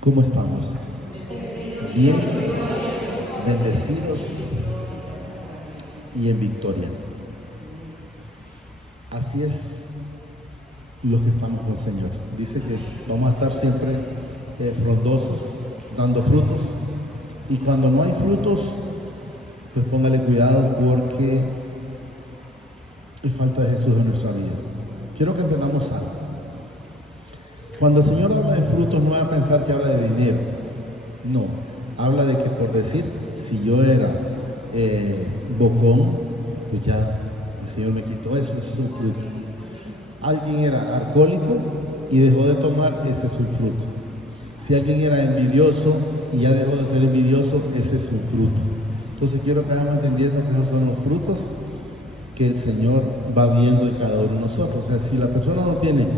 ¿Cómo estamos? Bien, bendecidos y en victoria. Así es los que estamos con el Señor. Dice que vamos a estar siempre frondosos, dando frutos. Y cuando no hay frutos, pues póngale cuidado porque es falta de Jesús en nuestra vida. Quiero que entendamos algo. Cuando el Señor habla de frutos, no va a pensar que habla de dinero. No, habla de que, por decir, si yo era bocón, pues ya el Señor me quitó eso, ese es un fruto. Alguien era alcohólico y dejó de tomar, ese es un fruto. Si alguien era envidioso y ya dejó de ser envidioso, ese es un fruto. Entonces quiero que vayamos entendiendo que esos son los frutos que el Señor va viendo en cada uno de nosotros. O sea, si la persona no tiene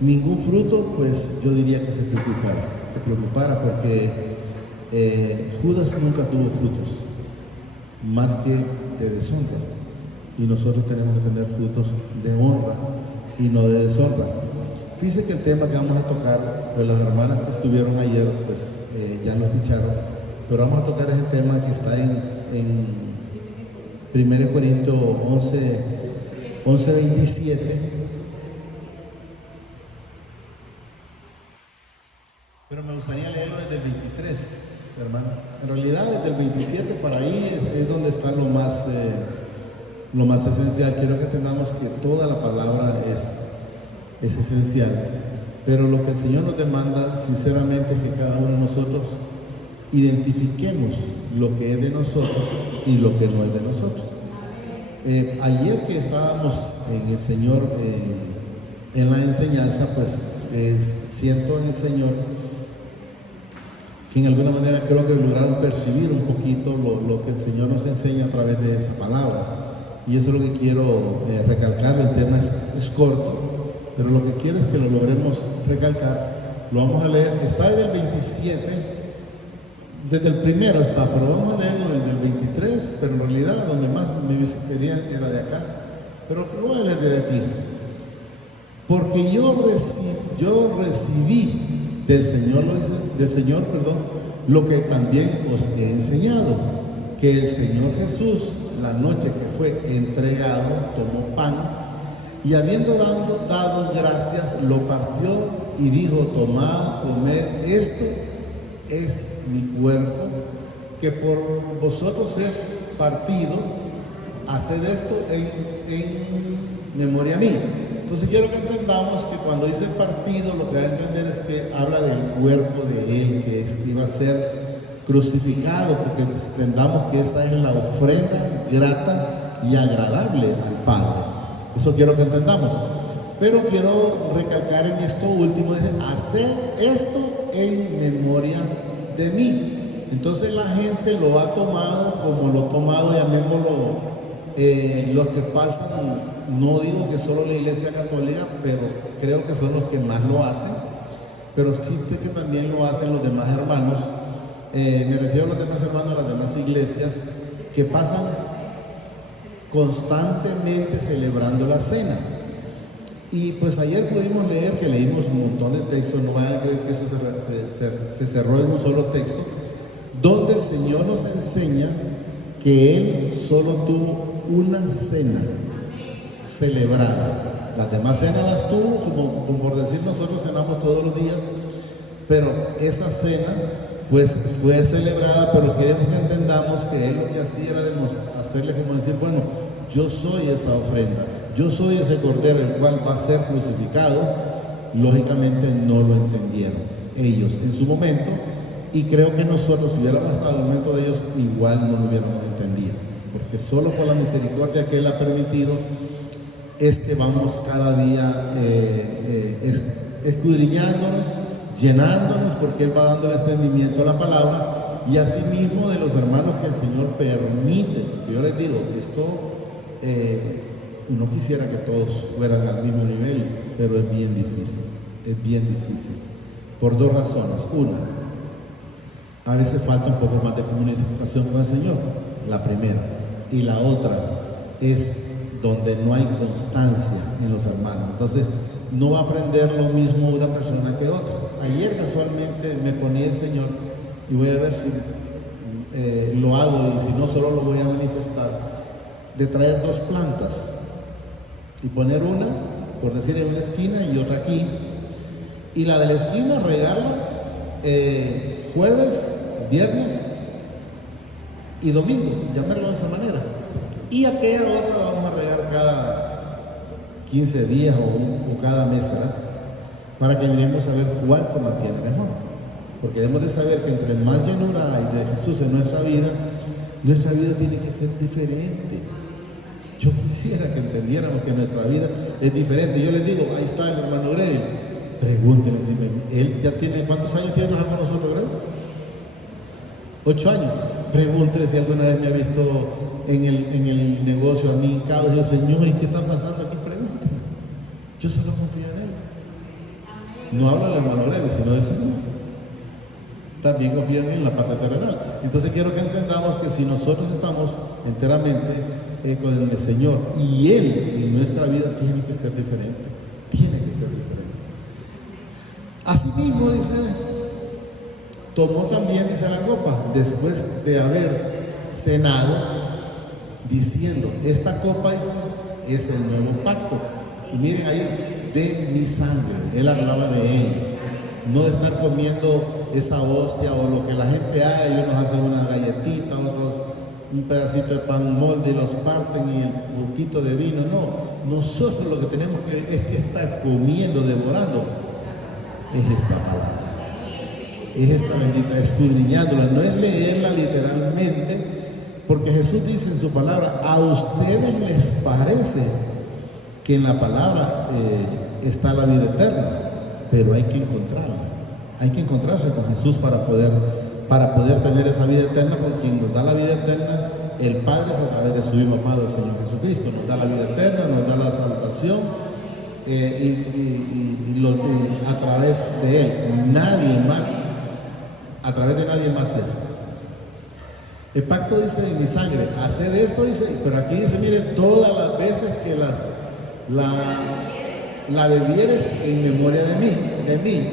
ningún fruto, pues yo diría que se preocupara porque Judas nunca tuvo frutos, más que de deshonra. Y nosotros tenemos que tener frutos de honra y no de deshonra. Fíjense que el tema que vamos a tocar, pues las hermanas que estuvieron ayer, pues ya lo escucharon, pero vamos a tocar ese tema que está en 1 Corintios 11:27. Pero me gustaría leerlo desde el 23, hermano. En realidad, desde el 27 para ahí es donde está lo más esencial. Quiero que entendamos que toda la palabra es esencial. Pero lo que el Señor nos demanda, sinceramente, es que cada uno de nosotros identifiquemos lo que es de nosotros y lo que no es de nosotros. Ayer que estábamos en el Señor, en la enseñanza, pues siento en el Señor que en alguna manera creo que lograron percibir un poquito lo que el Señor nos enseña a través de esa palabra. Y eso es lo que quiero recalcar. El tema es corto, pero lo que quiero es que lo logremos recalcar. Lo vamos a leer, está desde el 27, desde el primero está, pero vamos a leerlo desde el 23, pero en realidad donde más me querían era de acá. Pero lo voy a leer desde aquí. Porque yo recibí del Señor, lo que también os he enseñado, que el Señor Jesús, la noche que fue entregado, tomó pan y habiendo dado gracias, lo partió y dijo: tomad, comed, esto es mi cuerpo, que por vosotros es partido, haced esto en memoria mía. Entonces quiero que entendamos que cuando dice partido, lo que va a entender es que habla del cuerpo de Él, que iba a ser crucificado, porque entendamos que esa es la ofrenda grata y agradable al Padre. Eso quiero que entendamos. Pero quiero recalcar en esto último, dice: haced esto en memoria de mí. Entonces la gente lo ha tomado como lo tomado, llamémoslo, los que pasan. No digo que solo la Iglesia Católica, pero creo que son los que más lo hacen, pero existe que también lo hacen los demás hermanos. Me refiero a los demás hermanos, a las demás iglesias que pasan constantemente celebrando la cena. Y pues ayer pudimos leer, que leímos un montón de textos, no vayan a creer que eso se cerró en un solo texto, donde el Señor nos enseña que Él solo tuvo una cena celebrada. Las demás cenas las tuvo, como por decir, nosotros cenamos todos los días, pero esa cena fue celebrada. Pero queremos que entendamos que Él lo que hacía era hacerle como decir: bueno, yo soy esa ofrenda, yo soy ese cordero el cual va a ser crucificado. Lógicamente no lo entendieron ellos en su momento, y creo que nosotros, si hubiéramos estado en el momento de ellos, igual no lo hubiéramos entendido, porque solo por la misericordia que Él ha permitido es que vamos cada día escudriñándonos, llenándonos, porque Él va dando el entendimiento a la palabra, y asimismo de los hermanos que el Señor permite. Yo les digo, esto no quisiera que todos fueran al mismo nivel, pero es bien difícil, por dos razones. Una, a veces falta un poco más de comunicación con el Señor, la primera, y la otra es donde no hay constancia en los hermanos. Entonces no va a aprender lo mismo una persona que otra. ayer casualmente me ponía el Señor y voy a ver si lo hago, y si no, solo lo voy a manifestar, de traer 2 plantas y poner una, por decir, en una esquina y otra aquí, y la de la esquina regarla jueves, viernes y domingo, llamarlo de esa manera, y aquella otra la vamos a regar cada 15 días o cada mes, ¿verdad? Para que miremos a ver cuál se mantiene mejor, porque debemos de saber que entre más llenura hay de Jesús en nuestra vida tiene que ser diferente. Yo quisiera que entendiéramos que nuestra vida es diferente. Yo les digo, ahí está el hermano Grevin, pregúntenle si él ya tiene, ¿cuántos años tiene trabajando con nosotros, Grevin? 8 años. Pregúntenle si alguna vez me ha visto en el negocio a mí, cada vez, Señor, ¿y qué está pasando aquí? Pregúntenle. Yo solo confío en él. No habla del hermano Grevin, sino del Señor. También confío en él en la parte terrenal. Entonces quiero que entendamos que si nosotros estamos enteramente con el Señor y Él en nuestra vida, tiene que ser diferente. Tiene que ser diferente. Asimismo, dice, tomó también, dice, la copa después de haber cenado, diciendo, esta copa es el nuevo pacto. Y miren ahí, de mi sangre. Él hablaba de Él, no de estar comiendo esa hostia o lo que la gente haga, y unos hacen una galletita, otros un pedacito de pan molde y los parten, y el poquito de vino. No, nosotros lo que tenemos es que estar comiendo, devorando, es esta palabra, es esta bendita, escudriñándola, no es leerla literalmente, porque Jesús dice en su palabra, a ustedes les parece que en la palabra está la vida eterna, pero hay que encontrarla, hay que encontrarse con Jesús para poder tener esa vida eterna, porque quien nos da la vida eterna, el Padre, es a través de su Hijo amado, el Señor Jesucristo. Nos da la vida eterna, nos da la salvación, a través de Él. Nadie más, a través de nadie más es. El pacto dice, en mi sangre, haced esto, dice, pero aquí dice, miren, todas las veces que la bebieres en memoria de mí.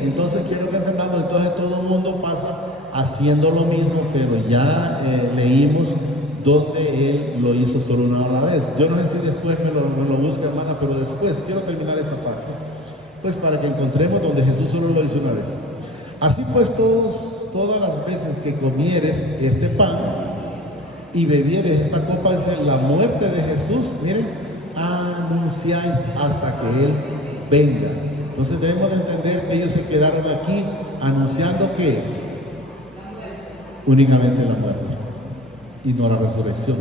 Entonces quiero que entendamos, entonces todo el mundo pasa haciendo lo mismo, pero ya leímos donde Él lo hizo solo una vez. Yo no sé si después me lo busca, hermana, pero después quiero terminar esta parte, pues para que encontremos donde Jesús solo lo hizo una vez. Así pues, todas las veces que comieres este pan y bebieres esta copa, dice, la muerte de Jesús, miren, anunciáis hasta que Él venga. Entonces debemos de entender que ellos se quedaron aquí anunciando que únicamente la muerte y no la resurrección.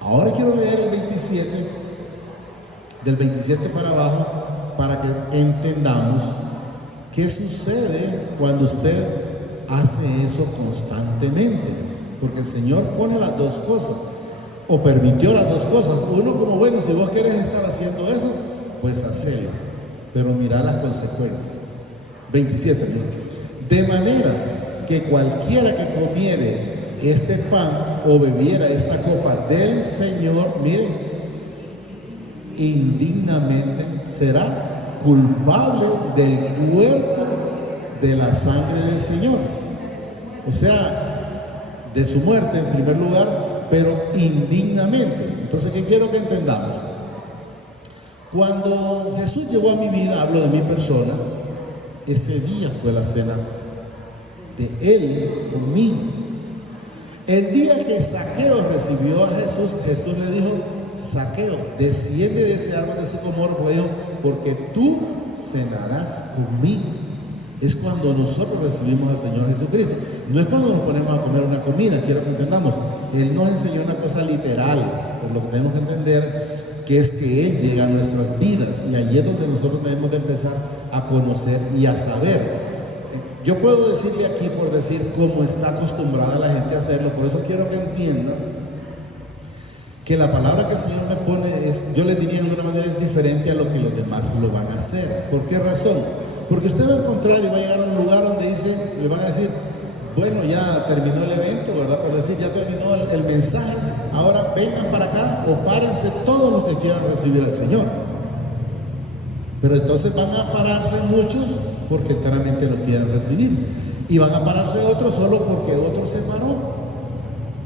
Ahora quiero leer el 27, del 27 para abajo, para que entendamos qué sucede cuando usted hace eso constantemente, porque el Señor pone las dos cosas, o permitió las dos cosas. Uno, como, bueno, si vos querés estar haciendo eso, pues hacelo, pero mira las consecuencias. 27, ¿no? De manera que cualquiera que comiere este pan o bebiera esta copa del Señor, miren, indignamente será culpable del cuerpo de la sangre del Señor. O sea, de su muerte en primer lugar, pero indignamente. Entonces, ¿qué quiero que entendamos? Cuando Jesús llegó a mi vida, hablo de mi persona, ese día fue la cena de Él conmigo. El día que Zaqueo recibió a Jesús, Jesús le dijo, Zaqueo, desciende de ese árbol de sicómoro, porque tú cenarás conmigo. Es cuando nosotros recibimos al Señor Jesucristo. No es cuando nos ponemos a comer una comida, quiero que entendamos. Él nos enseñó una cosa literal, pero lo que tenemos que entender que es que Él llega a nuestras vidas, y allí es donde nosotros debemos de empezar a conocer y a saber. Yo puedo decirle aquí por decir cómo está acostumbrada la gente a hacerlo, por eso quiero que entiendan que la palabra que el Señor me pone yo les diría de alguna manera, es diferente a lo que los demás lo van a hacer. ¿Por qué razón? Porque usted va a encontrar y va a llegar a un lugar donde le van a decir, bueno, ya terminó el evento, ¿verdad? Por decir, ya terminó el mensaje, ahora vengan para acá o párense todos los que quieran recibir al Señor. Pero entonces van a pararse muchos porque enteramente lo quieren recibir. Y van a pararse otros solo porque otro se paró.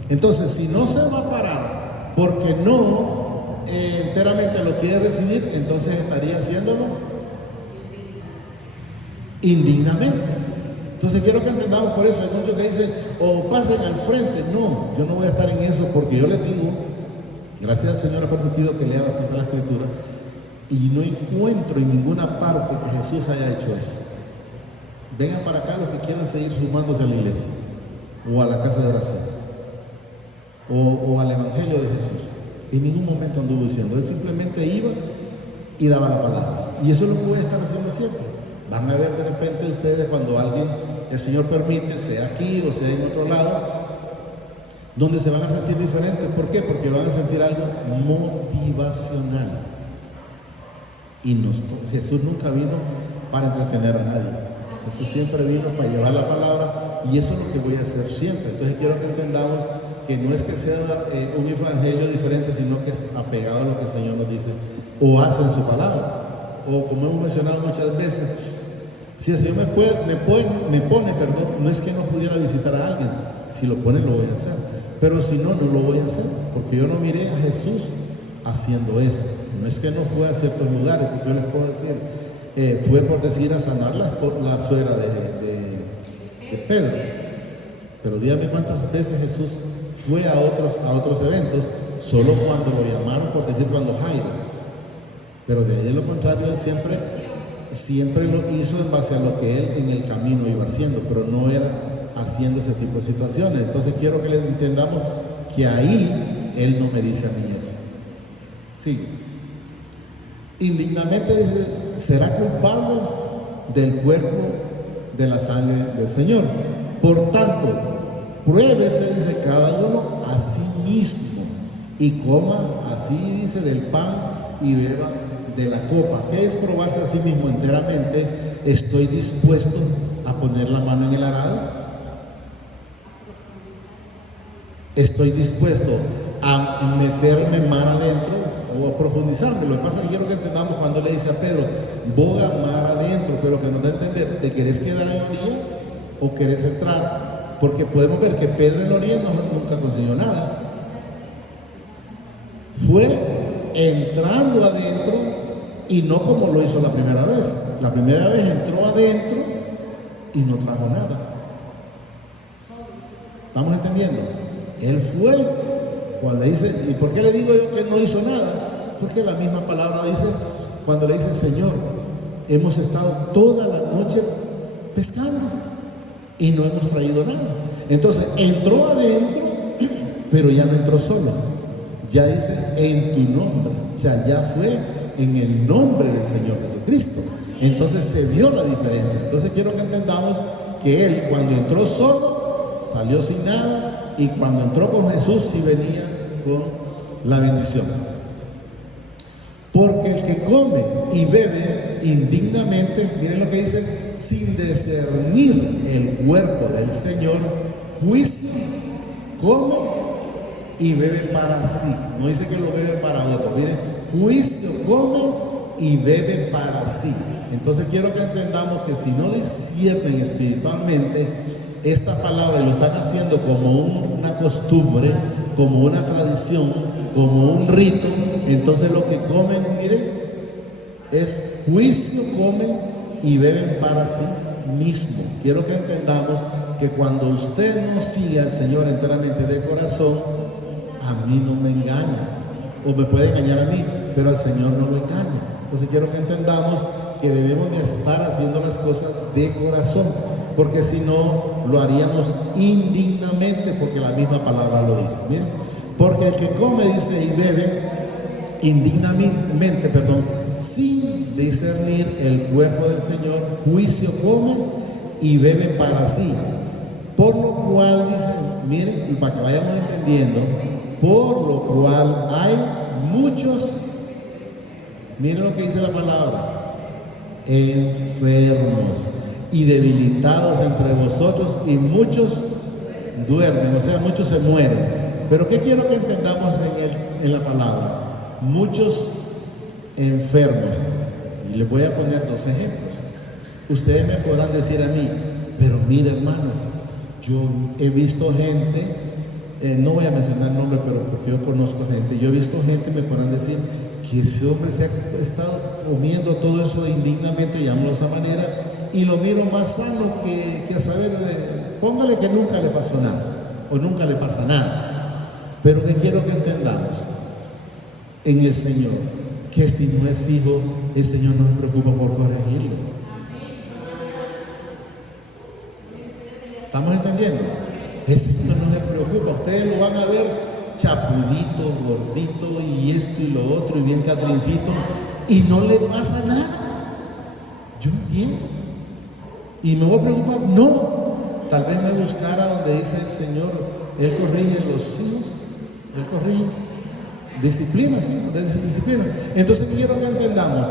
Entonces, si no se va a parar porque no enteramente lo quiere recibir, entonces estaría haciéndolo indignamente. Entonces quiero que entendamos por eso. Hay muchos que dicen, o pasen al frente. No, yo no voy a estar en eso porque yo les digo, gracias al Señor ha permitido que lea bastante la Escritura y no encuentro en ninguna parte que Jesús haya hecho eso. Vengan para acá los que quieran seguir sumándose a la iglesia o a la casa de oración o al Evangelio de Jesús. En ningún momento anduvo diciendo, él simplemente iba y daba la palabra. Y eso es lo que voy a estar haciendo siempre. Van a ver de repente ustedes cuando alguien, el Señor permite, sea aquí o sea en otro lado, donde se van a sentir diferentes. ¿Por qué? Porque van a sentir algo motivacional. Y Jesús nunca vino para entretener a nadie. Jesús siempre vino para llevar la palabra y eso es lo que voy a hacer siempre. Entonces quiero que entendamos que no es que sea un evangelio diferente, sino que es apegado a lo que el Señor nos dice o hace en su palabra. O como hemos mencionado muchas veces, si el Señor me pone, no es que no pudiera visitar a alguien. Si lo pone, lo voy a hacer. Pero si no, no lo voy a hacer. Porque yo no miré a Jesús haciendo eso. No es que no fue a ciertos lugares, porque yo les puedo decir, fue por decir a sanar la suegra de Pedro. Pero dígame cuántas veces Jesús fue a otros eventos, solo cuando lo llamaron, por decir cuando Jairo. Pero de lo contrario, él siempre lo hizo en base a lo que él en el camino iba haciendo, pero no era haciendo ese tipo de situaciones. Entonces quiero que le entendamos que ahí él no me dice a mí eso. Sí. Indignamente dice, será culpable del cuerpo de la sangre del Señor. Por tanto, pruébese, dice, cada uno a sí mismo y coma, así dice, del pan y beba de la copa. ¿Qué es probarse a sí mismo enteramente? ¿Estoy dispuesto a poner la mano en el arado? ¿Estoy dispuesto a meterme mar adentro o a profundizarme? Lo que pasa es que quiero que entendamos cuando le dice a Pedro, boga mar adentro, pero que nos da a entender, ¿te querés quedar en la orilla o querés entrar? Porque podemos ver que Pedro en la orilla nunca consiguió nada. Fue entrando adentro y no como lo hizo la primera vez. La primera vez entró adentro y no trajo nada. ¿Estamos entendiendo? Él fue, cuando le dice, ¿y por qué le digo yo que él no hizo nada? Porque la misma palabra dice, cuando le dice, Señor, hemos estado toda la noche pescando y no hemos traído nada. Entonces entró adentro, pero ya no entró solo. Ya dice, en tu nombre. O sea, ya fue en el nombre del Señor Jesucristo. Entonces se vio la diferencia. Entonces quiero que entendamos que él, cuando entró solo, salió sin nada, y cuando entró con Jesús, sí venía con la bendición. Porque el que come y bebe indignamente, miren lo que dice, sin discernir el cuerpo del Señor, juicio, come y bebe para sí. No dice que lo bebe para otro. Miren, juicio, come y bebe para sí. Entonces quiero que entendamos que si no disciernen espiritualmente esta palabra y lo están haciendo como una costumbre, como una tradición, como un rito, entonces lo que comen, miren, es juicio, comen y beben para sí mismo. Quiero que entendamos que cuando usted no sigue al Señor enteramente de corazón, a mí no me engaña, o me puede engañar a mí, pero al Señor no lo engaña. Entonces quiero que entendamos que debemos de estar haciendo las cosas de corazón, porque si no, lo haríamos indignamente, porque la misma palabra lo dice. Miren, porque el que come, dice, y bebe indignamente, sin discernir el cuerpo del Señor, juicio come y bebe para sí. Por lo cual, dice, miren, para que vayamos entendiendo, por lo cual hay muchos, miren lo que dice la palabra, enfermos y debilitados entre vosotros, y muchos duermen, o sea, muchos se mueren. Pero ¿qué quiero que entendamos en la palabra? Muchos enfermos. Y les voy a poner dos ejemplos. Ustedes me podrán decir a mí, pero mira hermano, yo he visto gente, no voy a mencionar nombres, pero porque yo conozco gente, yo he visto gente, me podrán decir, que ese hombre se ha estado comiendo todo eso indignamente, llamémoslo de esa manera, y lo miro más sano que a saber, póngale que nunca le pasó nada, o nunca le pasa nada. Pero que quiero que entendamos en el Señor, que si no es hijo, el Señor no se preocupa por corregirlo. ¿Estamos entendiendo? El Señor no se preocupa, ustedes lo van a ver chapudito, gordito y esto y lo otro y bien catrincito y no le pasa nada. Yo entiendo. ¿Y me voy a preocupar? No. Tal vez me buscara donde dice el Señor, Él corrige a los hijos, Él corrige. Disciplina, sí, disciplina. Entonces quiero que entendamos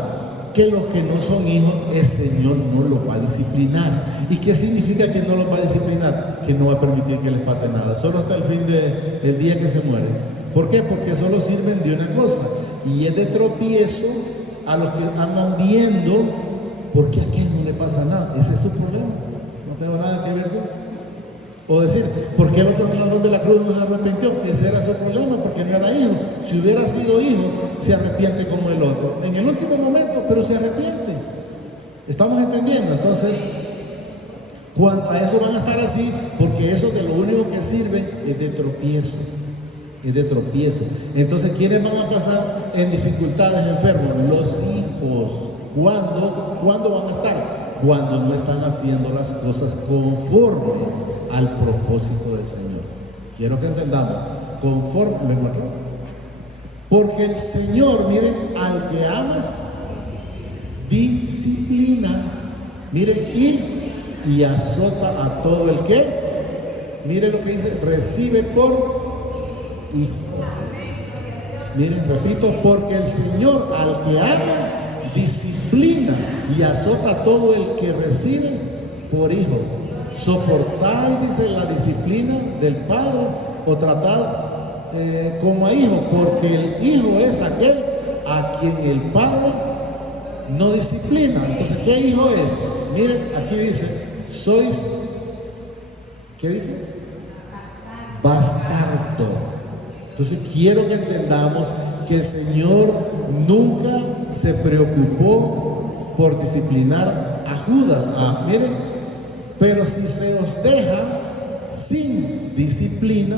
que los que no son hijos, el Señor no los va a disciplinar. ¿Y qué significa que no los va a disciplinar? Que no va a permitir que les pase nada, solo hasta el fin del día que se mueren. ¿Por qué? Porque solo sirven de una cosa, y es de tropiezo a los que andan viendo, porque a aquel no le pasa nada. Ese es su problema, no tengo nada que ver yo. O decir, ¿por qué el otro ladrón de la cruz no se arrepintió? Ese era su problema, porque no era hijo. Si hubiera sido hijo, se arrepiente como el otro. En el último momento, pero se arrepiente. ¿Estamos entendiendo? Entonces, cuando a eso van a estar así, porque eso de lo único que sirven es de tropiezo. Es de tropiezo. Entonces, ¿quiénes van a pasar en dificultades, enfermos? Los hijos. ¿Cuándo van a estar? Cuando no están haciendo las cosas conforme al propósito del Señor. Quiero que entendamos, conforme, ¿lo encontró? Porque el Señor, miren, al que ama, disciplina, miren, y azota a todo el que, miren lo que dice, recibe por hijo. Miren, repito, porque el Señor al que ama, disciplina y azota a todo el que recibe por hijo. Soportáis, dice, la disciplina del Padre, o tratad como a hijo, porque el hijo es aquel a quien el Padre no disciplina. Entonces, ¿qué hijo es? Miren, aquí dice, sois, ¿qué dice? Bastardo. Entonces, quiero que entendamos que el Señor nunca se preocupó por disciplinar a Judas. Miren, pero si se os deja sin disciplina,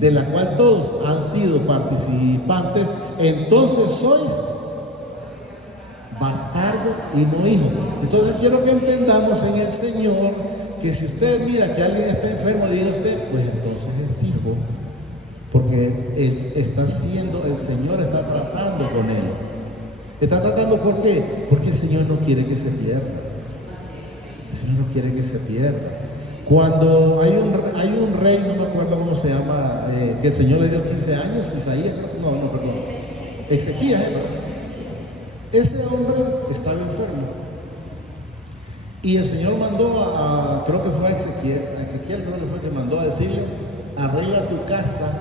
de la cual todos han sido participantes, entonces sois bastardo y no hijo. Entonces quiero que entendamos en el Señor que si usted mira que alguien está enfermo, diga usted, pues entonces es hijo, porque está haciendo, el Señor está tratando con él. Está tratando, ¿por qué? Porque el Señor no quiere que se pierda. El Señor no quiere que se pierda. Cuando hay un rey, no me acuerdo cómo se llama, que el Señor le dio 15 años, Isaías, perdón, Ezequías, ese hombre estaba enfermo. Y el Señor mandó creo que fue a Ezequiel creo que fue que mandó a decirle, arregla tu casa.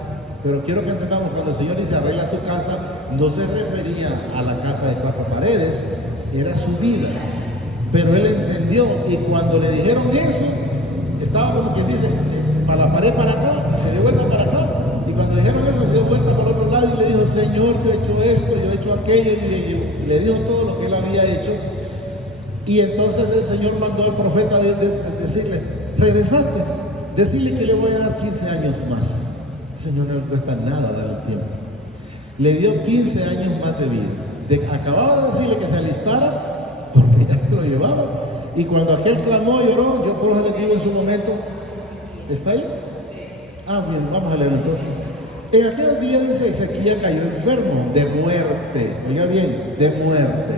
Pero quiero que entendamos, cuando el Señor dice arregla tu casa, no se refería a la casa de 4 paredes, era su vida. Pero él entendió, y cuando le dijeron eso, estaba como quien dice, para la pared para acá, y se dio vuelta para acá. Y cuando le dijeron eso, se dio vuelta por otro lado y le dijo, Señor, yo he hecho esto, yo he hecho aquello, y le dijo todo lo que él había hecho. Y entonces el Señor mandó al profeta decirle, regresate, decirle que le voy a dar 15 años más. El Señor no le cuesta nada dar el tiempo. Le dio 15 años más de vida. Acababa de decirle que se alistara, porque ya lo llevaba. Y cuando aquel clamó, lloró, yo por eso les digo en su momento, ¿está ahí? Bien, vamos a leer entonces. En aquel día, dice, Ezequiel cayó enfermo de muerte. Oiga bien, de muerte.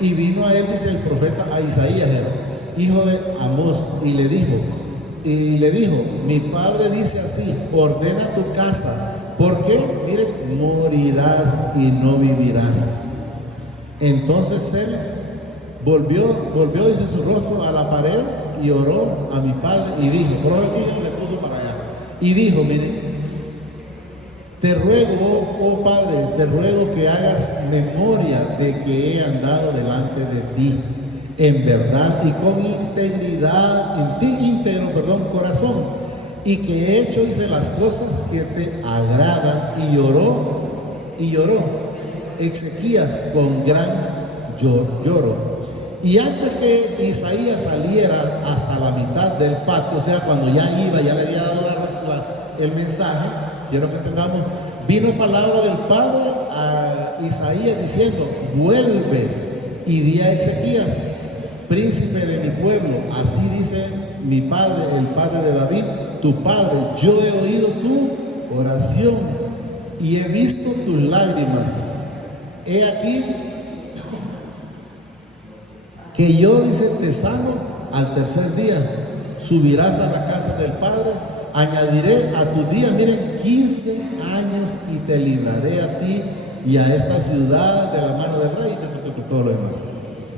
Y vino a él, dice el profeta, a Isaías, hijo de Amós, y le dijo, mi padre dice así, ordena tu casa, porque, mire, morirás y no vivirás. Entonces él volvió, dice, su rostro a la pared y oró a mi padre y dijo, por ahora le puso para allá, y dijo, mire, Te ruego, oh Padre, te ruego que hagas memoria de que he andado delante de ti en verdad y con integridad, íntegro corazón, y que he hecho, dice, las cosas que te agradan. Y lloró Ezequías con gran lloro. Y antes que Isaías saliera hasta la mitad del pacto, o sea, cuando ya le había dado el mensaje, quiero que entendamos, vino palabra del Padre a Isaías diciendo: vuelve y di a Ezequías, príncipe de mi pueblo, así dice mi padre, el padre de David, tu padre, yo he oído tu oración y he visto tus lágrimas. He aquí que yo, dice, te sano al tercer día, subirás a la casa del Padre, añadiré a tus días, miren, 15 años y te libraré a ti y a esta ciudad de la mano del rey, y todo lo demás.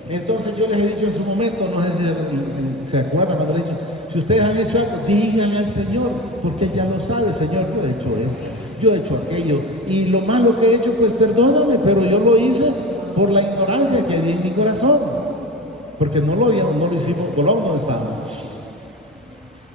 Entonces yo les he dicho en su momento, no sé si se acuerdan cuando les he dicho, si ustedes han hecho algo, díganle al Señor, porque Él ya lo sabe. Señor, yo he hecho esto, yo he hecho aquello, y lo malo que he hecho, pues perdóname, pero yo lo hice por la ignorancia que vi en mi corazón. Porque no lo hicimos, volvamos donde estábamos.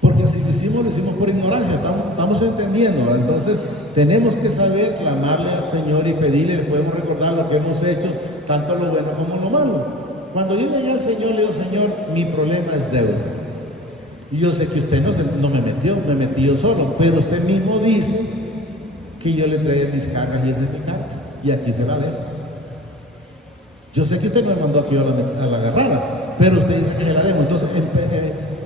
Porque si lo hicimos por ignorancia, estamos entendiendo, ¿verdad? Entonces tenemos que saber clamarle al Señor y pedirle, le podemos recordar lo que hemos hecho, tanto lo bueno como lo malo. Cuando yo llegué al Señor, le digo: Señor, mi problema es deuda. Y yo sé que usted no me metió, me metí yo solo, pero usted mismo dice que yo le entregué mis cargas y esa es mi carga, y aquí se la dejo. Yo sé que usted no me mandó aquí a la agarrara, pero usted dice que se la dejo. Entonces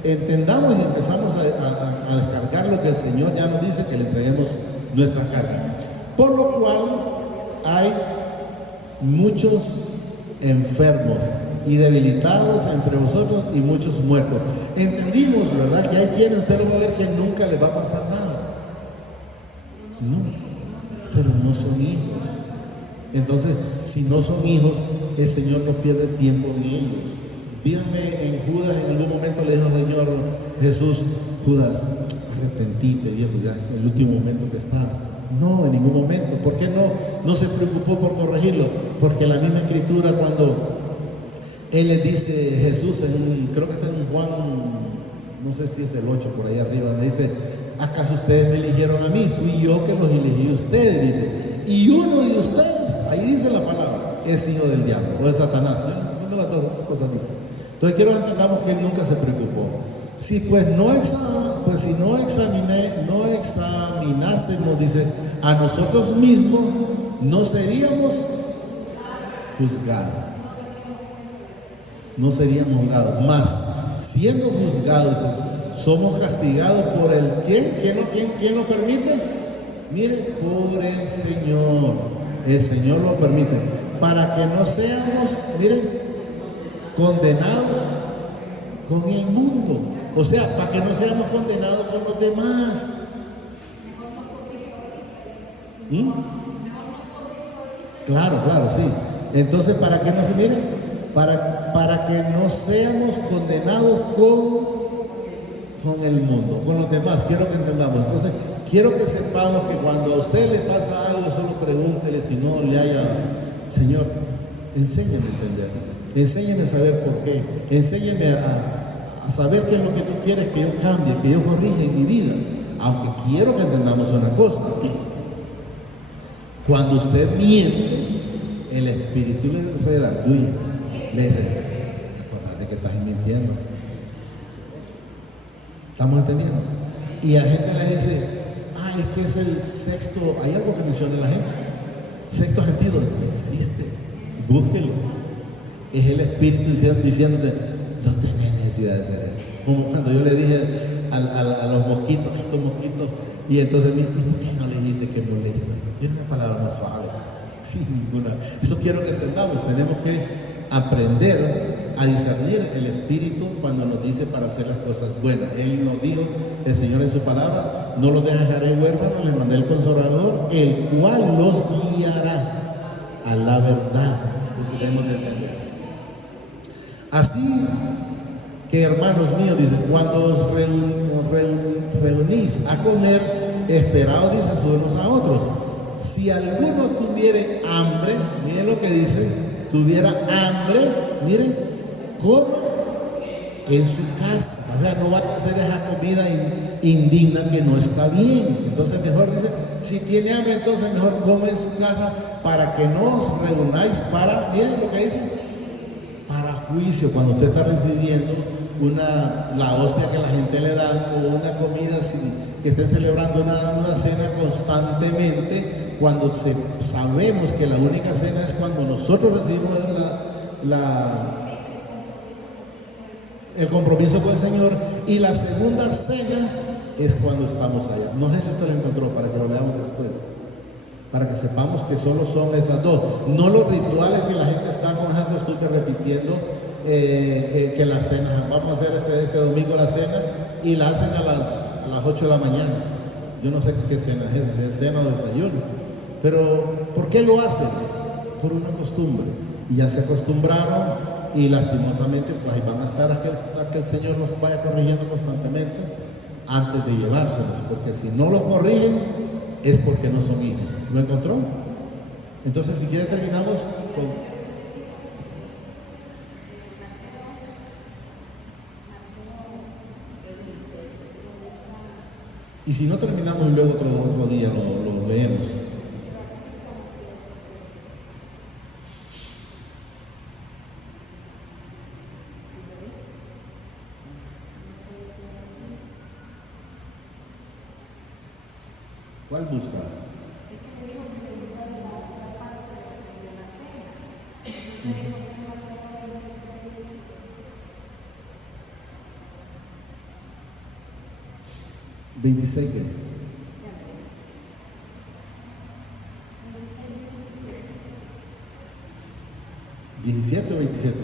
entendamos y empezamos a descargar lo que el Señor ya nos dice, que le entreguemos nuestra carga. Por lo cual hay muchos enfermos y debilitados entre vosotros y muchos muertos. Entendimos, ¿verdad?, que hay quienes usted lo va a ver que nunca les va a pasar nada. Nunca. Pero no son hijos. Entonces, si no son hijos, el Señor no pierde tiempo en ellos. Díganme, en Judas en algún momento le dijo: Señor Jesús, Judas, arrepentite, viejo, ya es el último momento que estás. No, en ningún momento. ¿Por qué no se preocupó por corregirlo? Porque la misma escritura, cuando Él le dice, Jesús, creo que está en Juan, no sé si es el 8 por ahí arriba, le dice: ¿acaso ustedes me eligieron a mí? Fui yo que los elegí a ustedes, dice. Y uno de ustedes, ahí dice la palabra, es hijo del diablo o de Satanás. Una de las dos cosas dice. Entonces quiero que entendamos que Él nunca se preocupó. Si pues si no examinásemos, dice, a nosotros mismos, no seríamos juzgados. No seríamos juzgados. Más, siendo juzgados, somos castigados por el ¿quién lo permite? Mire, por el Señor. El Señor lo permite. Para que no seamos, miren, condenados con el mundo. O sea, para que no seamos condenados con los demás. Claro, sí. Entonces, para que no se miren, para que no seamos condenados con el mundo, con los demás. Quiero que entendamos. Entonces, quiero que sepamos que cuando a usted le pasa algo, solo pregúntele, si no le haya: Señor, enséñame a entender, enséñame a saber por qué, enséñame a saber qué es lo que tú quieres que yo cambie, que yo corrija en mi vida. Aunque quiero que entendamos una cosa: cuando usted miente, el Espíritu le redarguye, le dice: acuérdate que estás mintiendo. ¿Estamos entendiendo? Y a gente le dice: es que es el sexto, hay algo que menciona la gente, sexto sentido. No existe, búsquelo. Es el Espíritu diciéndote: no tenés necesidad de hacer eso. Como cuando yo le dije a los mosquitos, estos mosquitos, y entonces ¿y por qué no le dijiste que molesta? Tiene una palabra más suave, sin ninguna. Eso quiero que entendamos. Tenemos que aprender a discernir el Espíritu cuando nos dice para hacer las cosas buenas. Él nos dijo, el Señor en su palabra: no los dejaré huérfanos, les mandé el Consolador, el cual los guiará a la verdad. Entonces debemos de entender. Así que, hermanos míos, dice, cuando os reunís a comer, esperaos, dice, unos a otros. si alguno tuviere hambre, miren lo que dice, tuviera hambre, miren, ¿cómo? En su casa. O sea, no va a hacer esa comida indigna que no está bien. Entonces mejor dice, si tiene hambre, entonces mejor come en su casa para que no os reunáis para, miren lo que dice, para juicio. Cuando usted está recibiendo la hostia que la gente le da o una comida que esté celebrando una cena constantemente, cuando sabemos que la única cena es cuando nosotros recibimos el compromiso con el Señor, y la segunda cena es cuando estamos allá. No sé si usted lo encontró, para que lo leamos después, para que sepamos que solo son esas dos, no los rituales que la gente está con esa costumbre repitiendo, que la cena, vamos a hacer este domingo la cena, y la hacen a las 8 de la mañana. Yo no sé qué cena es cena o desayuno, pero ¿por qué lo hacen? Por una costumbre, y ya se acostumbraron. Y lastimosamente, pues ahí van a estar hasta que el Señor los vaya corrigiendo constantemente antes de llevárselos, porque si no los corrigen es porque no son hijos. ¿Lo encontró? Entonces, si quiere, terminamos con... Y si no, terminamos y luego otro día lo leemos. ¿Cuál busca? 26 ¿qué? 17 o 27.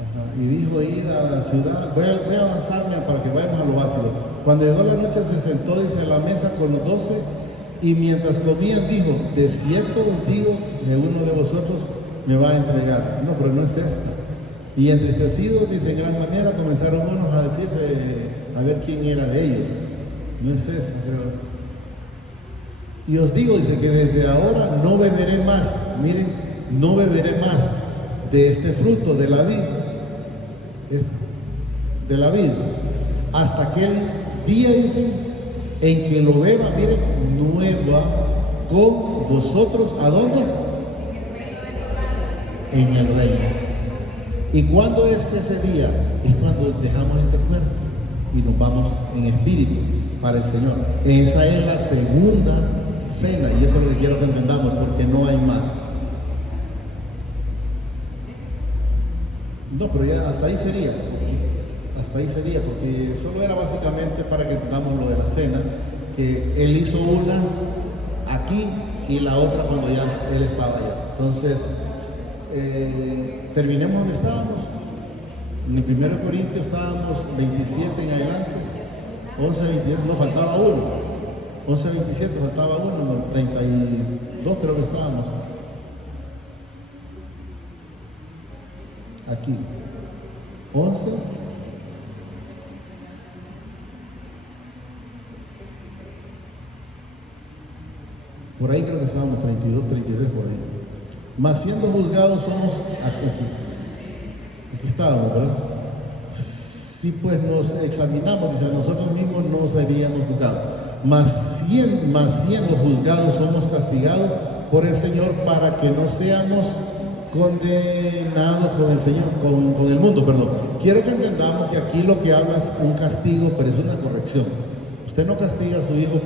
Ajá. Y dijo, id a la ciudad, voy a avanzarme para que vayamos a lo básico. Cuando llegó la noche se sentó, dice, a la mesa con los 12, y mientras comían dijo, de cierto os digo que uno de vosotros me va a entregar. No, pero no es esta. Y entristecidos, dice, en gran manera comenzaron unos a decir, a ver quién era de ellos. No es esa, pero... Y os digo, dice, que desde ahora no beberé más, miren, no beberé más de este fruto de la vid, hasta aquel día, dicen, en que lo beba, miren, nueva con vosotros. ¿A dónde? En el reino. ¿Y cuándo es ese día? Es cuando dejamos este cuerpo y nos vamos en espíritu para el Señor. Esa es la segunda cena, y eso es lo que quiero que entendamos, porque no hay más. No, pero ya hasta ahí sería, porque solo era básicamente para que entendamos lo de la cena, que Él hizo una aquí y la otra cuando ya Él estaba allá. Entonces, terminemos donde estábamos. En el 1 Corintios estábamos 27 en adelante, 11, 27, no, faltaba uno, 11, 27, faltaba uno, 32 creo que estábamos. Aquí, 11, por ahí creo que estábamos 32, 33 por ahí. Mas siendo juzgados somos aquí estábamos, ¿verdad? Si pues nos examinamos, dice, nosotros mismos no seríamos juzgados. Mas siendo juzgados somos castigados por el Señor, para que no seamos condenados con el Señor, con el mundo, perdón. Quiero que entendamos que aquí lo que habla es un castigo, pero es una corrección. Usted no castiga a su hijo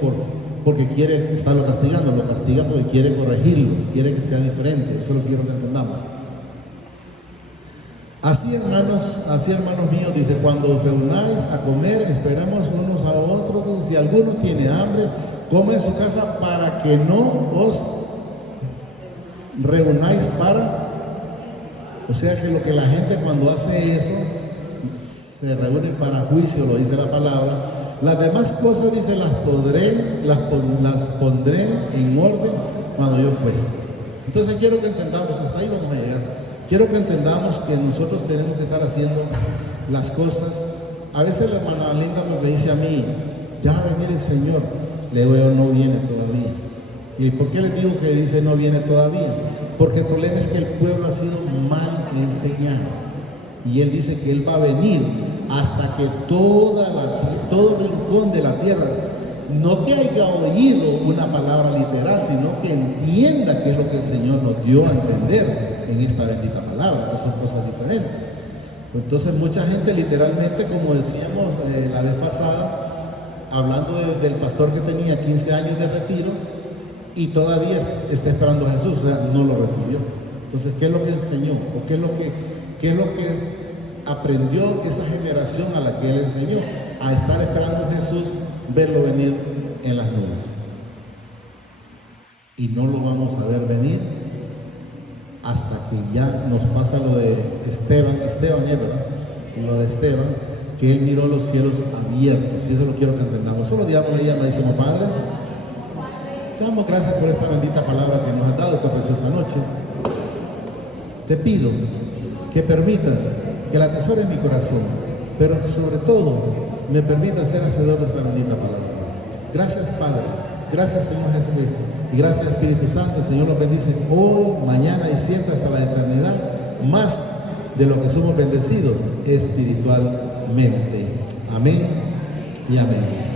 porque quiere estarlo castigando, lo castiga porque quiere corregirlo, quiere que sea diferente. Eso es lo que quiero que entendamos. Así hermanos míos, dice, cuando os reunáis a comer, esperamos unos a otros. Dice, si alguno tiene hambre, come en su casa, para que no os reunáis para... O sea que lo que la gente cuando hace eso, se reúne para juicio, lo dice la palabra. Las demás cosas, dice, las pondré en orden cuando yo fuese. Entonces quiero que entendamos, hasta ahí vamos a llegar. Quiero que entendamos que nosotros tenemos que estar haciendo las cosas. A veces la hermana Linda me dice a mí, ya va a venir el Señor. Le digo, yo, no viene todavía. ¿Y por qué les digo que dice no viene todavía? Porque el problema es que el pueblo ha sido mal enseñado. Y Él dice que Él va a venir hasta que todo rincón de la tierra, no que haya oído una palabra literal, sino que entienda qué es lo que el Señor nos dio a entender en esta bendita palabra, que son cosas diferentes. Entonces mucha gente literalmente, como decíamos la vez pasada, hablando del pastor que tenía 15 años de retiro y todavía está esperando a Jesús, o sea, no lo recibió. Entonces, ¿qué es lo que enseñó? ¿O qué es lo que aprendió esa generación a la que Él enseñó? A estar esperando a Jesús, verlo venir en las nubes. Y no lo vamos a ver venir hasta que ya nos pasa lo de Esteban, ¿verdad? Lo de Esteban, que él miró los cielos abiertos, y eso lo quiero que entendamos. Solo digámosle amadísimo Padre, te damos gracias por esta bendita palabra que nos has dado esta preciosa noche. Te pido que permitas que la atesore en mi corazón, pero que sobre todo me permita ser hacedor de esta bendita palabra. Gracias, Padre. Gracias, Señor Jesucristo. Y gracias, Espíritu Santo. El Señor nos bendice hoy, mañana y siempre hasta la eternidad, más de lo que somos bendecidos espiritualmente. Amén y amén.